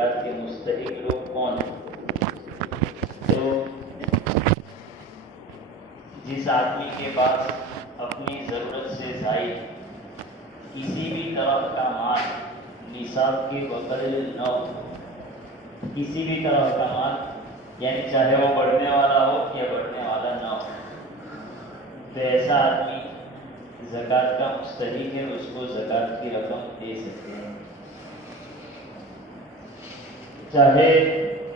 زکوٰۃ کے مستحق لوگ کون ہیں؟ تو جس آدمی کے پاس اپنی ضرورت سے زائد کسی بھی طرح کا مال نصاب کے بقدر نہ ہو، کسی بھی طرح کا مال یعنی چاہے وہ بڑھنے والا ہو یا بڑھنے والا نہ ہو، تو ایسا آدمی زکوٰۃ کا مستحق ہے، اس کو زکوٰۃ کی رقم دے سکتے ہیں۔ چاہے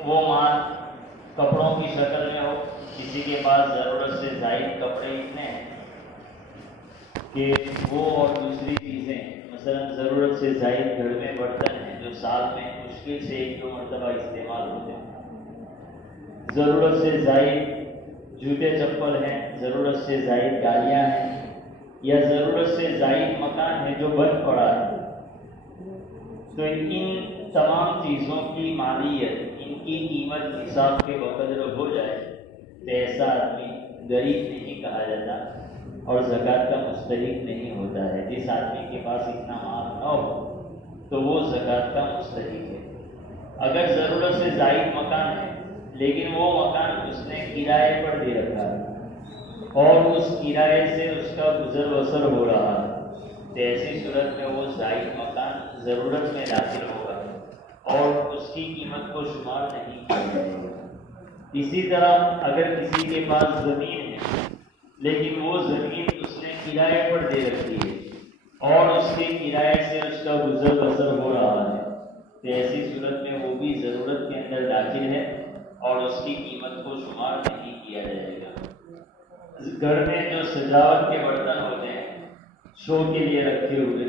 وہ مال کپڑوں کی شکل میں ہو، کسی کے پاس ضرورت سے زائد کپڑے اتنے ہیں کہ وہ اور دوسری چیزیں مثلا ضرورت سے زائد گھر میں برتن ہیں جو سال میں مشکل سے 1-2 مرتبہ استعمال ہوتے ہیں، ضرورت سے زائد جوتے چپل ہیں، ضرورت سے زائد گاڑیاں ہیں، یا ضرورت سے زائد مکان ہے جو بند پڑا ہے، تو ان تمام چیزوں کی مالیت، ان کی قیمت نصاب کے بقدر ہو جائے تو ایسا آدمی غریب نہیں کہا جاتا اور زکوٰۃ کا مستحق نہیں ہوتا ہے۔ جس آدمی کے پاس اتنا مال نہ ہو تو وہ زکوٰۃ کا مستحق ہے۔ اگر ضرورت سے زائد مکان ہے لیکن وہ مکان اس نے کرائے پر دے رکھا ہے اور اس کرائے سے اس کا گزر بسر ہو رہا ہے، تو ایسی صورت میں وہ زائد مکان ضرورت میں داخل ہوگا اور اس کی قیمت کو شمار نہیں کیا جائے گا۔ اسی طرح اگر کسی کے پاس زمین ہے لیکن وہ زمین اس نے کرائے پر دے رکھی ہے اور اس کے کرائے سے اس کا گزر بسر ہو رہا ہے، تو ایسی صورت میں وہ بھی ضرورت کے اندر داخل ہے اور اس کی قیمت کو شمار نہیں کیا جائے گا۔ گھر میں جو سجاوٹ کے برتن ہوتے ہیں شو کے لیے رکھے ہوئے،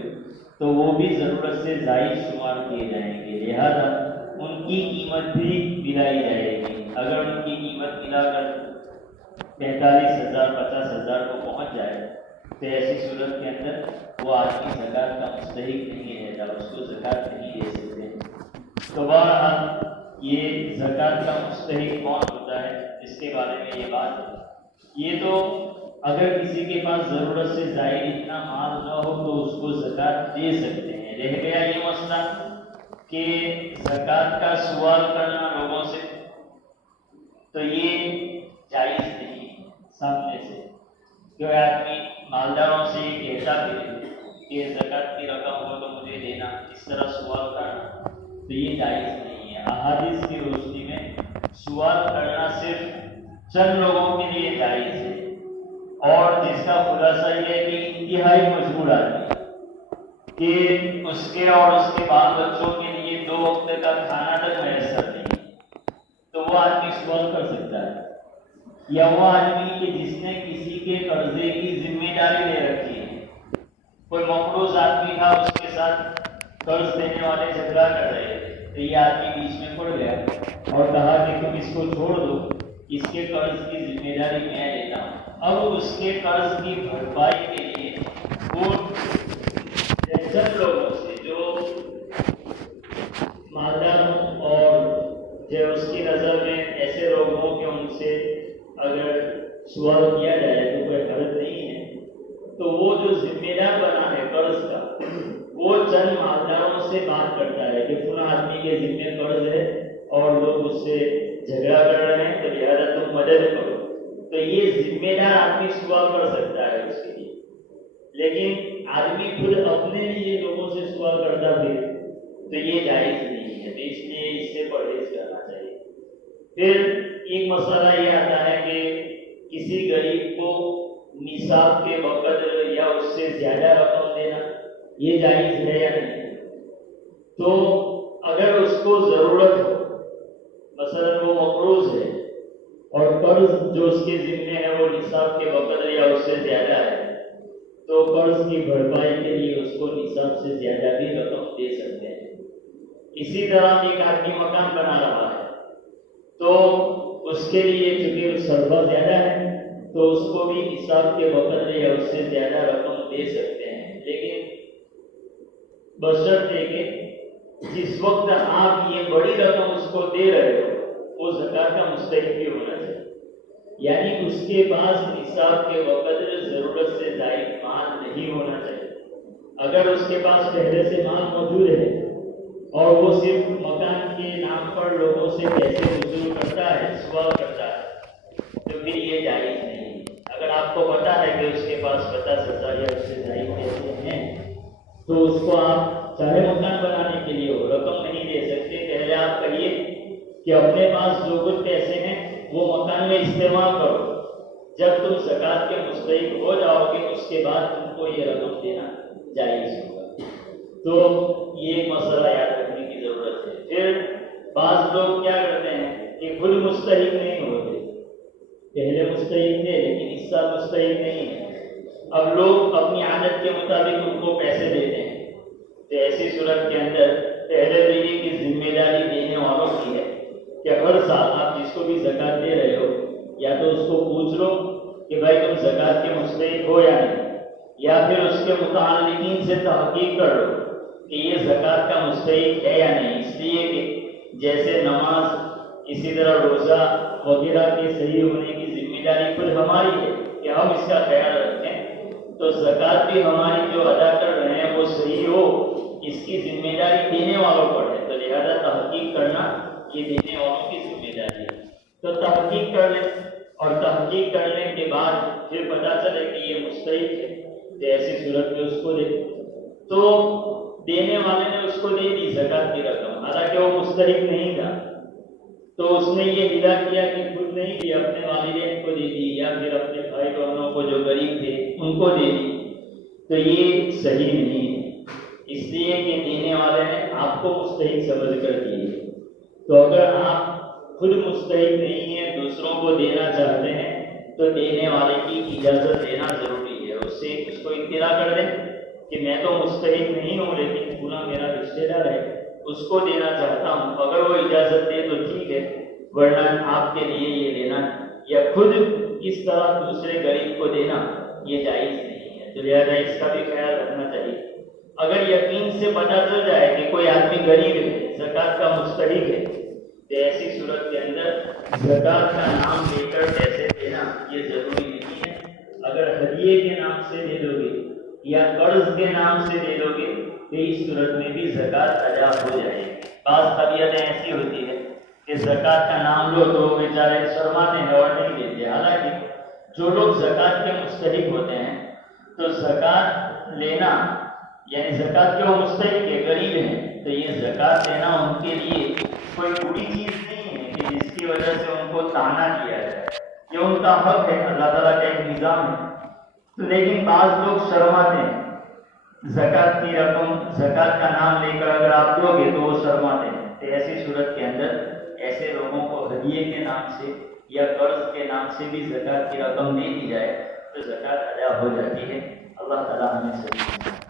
تو وہ بھی ضرورت سے زائد شمار کیے جائیں گے، لہذا ان کی قیمت بھی ملائی جائے گی۔ اگر ان کی قیمت ملا کر 45,000 50,000 کو پہنچ جائے تو ایسی صورت کے اندر وہ آدمی زکوٰۃ کا مستحق نہیں رہتا، اس کو زکوٰۃ نہیں دے سکتے۔ تو بہرحال یہ زکوٰۃ کا مستحق کون ہوتا ہے اس کے بارے میں یہ بات ہے۔ یہ تو اگر کسی کے پاس ضرورت سے زائد اتنا مال نہ ہو تو اس کو زکوٰۃ دے سکتے ہیں۔ رہ گیا یہ مسئلہ کہ زکوٰۃ کا سوال کرنا لوگوں سے، تو یہ جائز نہیں سامنے سے، کہ آدمی مالداروں سے یہ کہتا بھی کہ زکوٰۃ کی رقم ہو تو مجھے دینا، اس طرح سوال کرنا تو یہ جائز نہیں ہے۔ احادیث کی روشنی میں سوال کرنا صرف چند لوگوں کے لیے جائز ہے، اور جس کا خلاصہ یہ ہے کہ انتہائی مجبور آدمی کہ اس کے اور اس کے بال بچوں کے لیے 2 وقت کا کھانا تک میسر نہیں، تو وہ آدمی سوال کر سکتا ہے۔ یا وہ آدمی کہ جس نے کسی کے قرضے کی ذمہ داری لے رکھی ہے، کوئی مقروض آدمی تھا، اس کے ساتھ قرض دینے والے جھگڑا کر رہے تھے، تو یہ آدمی بیچ میں پڑ گیا اور کہا کہ تم اس کو چھوڑ دو، اس کے قرض کی ذمہ داری میں لیتا ہوں۔ اب اس کے قرض کی بھرپائی کے لیے وہ جن لوگوں سے جو مالدار ہوں اور جو اس کی نظر میں ایسے لوگ ہوں کہ ان سے اگر سوال کیا جائے تو کوئی حرج نہیں ہے، تو وہ جو ذمہ دار بنا ہے قرض کا، وہ چند مالداروں سے بات کرتا ہے کہ فلاں آدمی کے ذمہ قرض ہے اور لوگ اس سے جھگڑا کر رہے ہیں تو لہٰذا تم مدد کرو، تو یہ ذمہ دار آدمی سوال کر سکتا ہے اس کے لیے۔ لیکن آدمی خود اپنے لیے لوگوں سے سوال کرتا پھر تو یہ جائز نہیں ہے، تو اس لیے اس سے پرہیز کرنا چاہیے۔ پھر ایک مسئلہ یہ آتا ہے کہ کسی غریب کو نصاب کے بقدر یا اس سے زیادہ رقم دینا یہ جائز ہے یا نہیں؟ تو اگر اس کو ضرورت ہو، مثلا وہ مقروض ہے اور قرض جو اس کے ذمے ہے وہ نصاب کے بقدر یا اس سے زیادہ ہے، تو قرض کی بھرپائی کے لیے اس کو نصاب سے زیادہ بھی رقم دے سکتے ہیں۔ اسی طرح ایک آدمی مکان بنا رہا ہے تو اس کے لیے چونکہ صرفہ زیادہ ہے تو اس کو بھی نصاب کے بقدر یا اس سے زیادہ رقم دے سکتے ہیں، لیکن بشرطے کہ جس وقت آپ یہ بڑی رقم اس کو دے رہے ہو وہ زکوٰۃ کا مستحق بھی ہونا چاہیے، یعنی اس کے پاس نصاب کے بقدر ضرورت سے زائد مال نہیں ہونا چاہیے۔ اگر اس کے پاس پہلے سے مال موجود ہے اور وہ صرف مکان کے نام پر لوگوں سے پیسے وصول کرتا ہے، سوال کرتا ہے، تو پھر یہ جائز نہیں۔ اگر آپ کو پتا ہے کہ اس کے پاس 50,000 یا اس سے زائد پیسے ہیں تو اس کو آپ چاہے مکان بنانے کے لیے وہ رقم نہیں دے سکتے۔ پہلے آپ کہیے کہ اپنے پاس جو کچھ پیسے ہیں وہ مکان میں استعمال کرو، جب تم زکوٰۃ کے مستحق ہو جاؤ گے اس کے بعد تم کو یہ رقم دینا جائز ہوگا۔ تو یہ ایک مسئلہ یاد رکھنے کی ضرورت ہے۔ پھر بعض لوگ کیا کرتے ہیں کہ خود مستحق نہیں ہوتے، پہلے مستحق تھے لیکن اس سال مستحق نہیں ہے، اب لوگ اپنی عادت کے مطابق ان کو پیسے دیتے ہیں۔ تو ایسی صورت کے اندر پہلے تو یہ کہ ذمہ داری دینے والوں کی ہے کہ ہر سال آپ جس کو بھی زکوٰۃ دے رہے ہو یا تو اس کو پوچھ لو کہ بھائی تم زکوٰۃ کے مستحق ہو یا نہیں، یا پھر اس کے متعلقین سے تحقیق کر لو کہ یہ زکوٰۃ کا مستحق ہے یا نہیں۔ اس لیے کہ جیسے نماز، اسی طرح روزہ وغیرہ کے صحیح ہونے کی ذمہ داری خود ہماری ہے کہ ہم اس کا خیال رکھیں، تو زکوٰۃ بھی ہماری جو ادا کر رہے ہیں وہ صحیح ہو، اس کی ذمہ داری دینے والوں پر ہے۔ تو لہذا تحقیق کرنا یہ دینے والوں کی ذمہ داری ہے۔ تو تحقیق کر لیں، اور تحقیق کرنے کے بعد پھر پتہ چلے کہ یہ مستحق ہے تو ایسی صورت میں اس کو دے۔ تو دینے والے نے اس کو دے دی زکوٰۃ کی رقم، حالانکہ وہ مستحق نہیں تھا، تو اس نے یہ ہلا کیا کہ خود نہیں دی، اپنے والدین کو دے دی یا پھر اپنے بھائی بہنوں کو جو غریب تھے ان کو دے دی، تو یہ صحیح نہیں ہے، اس لیے کہ دینے والے نے آپ کو مستحق سمجھ کر دیے۔ تو اگر آپ خود مستحق نہیں ہیں، دوسروں کو دینا چاہتے ہیں، تو دینے والے کی اجازت لینا ضروری ہے، اس سے اس کو اطلاع کر دیں کہ میں تو مستحق نہیں ہوں لیکن پورا میرا رشتہ دار ہے، اس کو دینا چاہتا ہوں۔ اگر وہ اجازت دے تو ٹھیک ہے، ورنہ آپ کے لیے یہ دینا یا خود اس طرح دوسرے غریب کو دینا یہ جائز نہیں ہے۔ تو لہٰذا اس کا بھی خیال رکھنا چاہیے۔ اگر یقین سے پتہ چل جائے کہ کوئی آدمی غریب ہے، زکوٰۃ کا مستحق ہے، تو ایسی صورت کے اندر زکوٰۃ کا نام لے کر پیسے دینا یہ ضروری نہیں ہے۔ اگر ہدیے کے نام سے دے دو گے یا قرض کے نام سے دے دو گے تو اس صورت میں بھی زکوٰۃ ادا ہو جائے گی۔ بعض طبیعتیں ایسی ہوتی ہے کہ زکوٰۃ کا نام لو تو وہ بیچارے شرماتے ہیں اور نہیں دیتے، حالانکہ جو لوگ زکوٰۃ کے مستحق ہوتے ہیں تو زکوٰۃ لینا یعنی زکوٰۃ کے وہ مستحق کے غریب ہیں، تو یہ زکوٰۃ لینا ان کے لیے کوئی بری چیز نہیں ہے کہ جس کی وجہ سے ان کو طعنہ دیا جائے، یہ ان کا حق ہے، اللہ تعالیٰ کا ایک نظام ہے۔ تو لیکن بعض لوگ شرماتے ہیں، زکوٰۃ کی رقم، زکوٰۃ کا نام لے کر اگر آپ دو گے تو وہ شرماتے ہیں، تو ایسی صورت کے اندر ایسے لوگوں کو ہدیے کے نام سے یا قرض کے نام سے بھی زکوٰۃ کی رقم دے دی جائے تو زکوٰۃ ادا ہو جاتی ہے۔ اللہ تعالیٰ ہمیں صحیح